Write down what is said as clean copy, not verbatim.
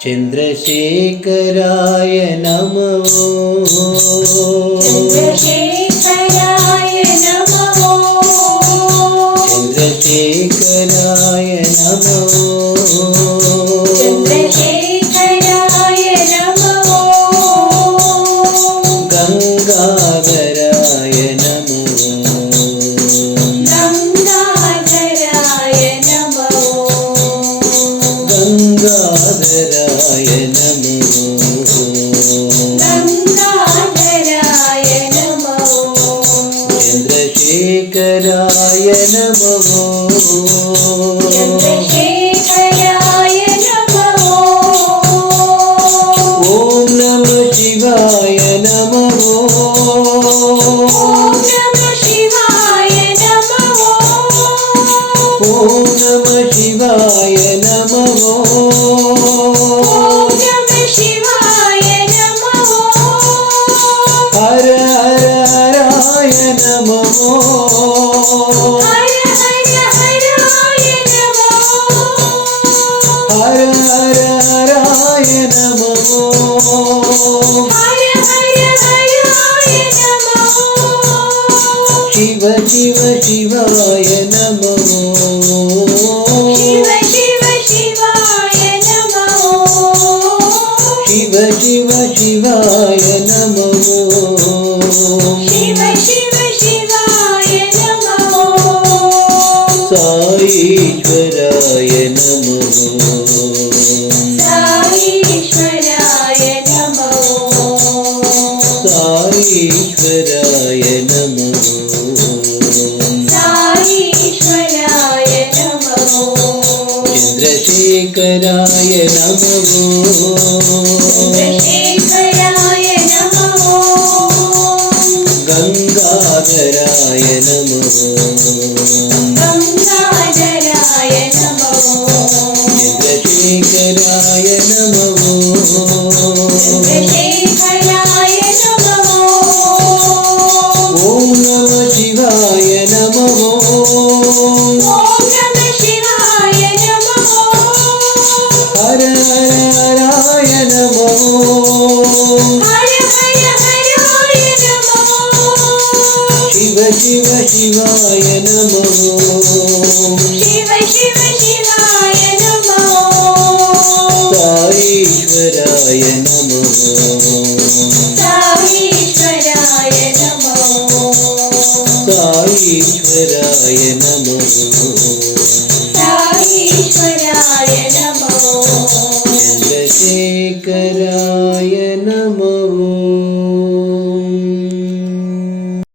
चंद्रशेखराय नमः। चंद्रशेखराय नमः। चंद्रशेखराय नमः। चंद्रशेखराय नमः। गंगाधराय नमः। गंगाधराय नमः। गंगाधराय नमः। गंगाधराय नमः। चंद्रशेखराय नमः। चंद्रशेखराय नमः। ओम नमः शिवाय नमः। ओम नमः शिवाय नमः। ओम नमः शिवाय नमः। ओम नमः शिवाय नमः। हर हर हराय नमः। हर हर हराय नमः। हर हर हराय नमः। हर हर हराय नमः। शिव शिव शिवाय नमः। शिव शिव शिवाय नमः। शिव शिव शिवाय नमः। शिव शिव शिवाय नमः। साईश्वराय नमः। साईश्वराय नमः। साईश्वराय नमः। साईश्वराय नमः। चंद्रशेखराय नमः। चंद्रशेखराय नमः। गंगाधराय नमः। गंगाधराय नमः। चंद्रशेखराय नमः। चंद्रशेखराय नमः। ओम नमः शिवाय नमः। ओम नमः शिवाय नमः। हर हर हराय नमः। हर हर हराय नमः। शिव शिव शिवाय नमः। शिव शिव शिवाय नमः। साईश्वराय नमः। साईश्वराय नमः। साईश्वराय नमः। साईश्वराय नमः। चंद्रशेखराय नमः।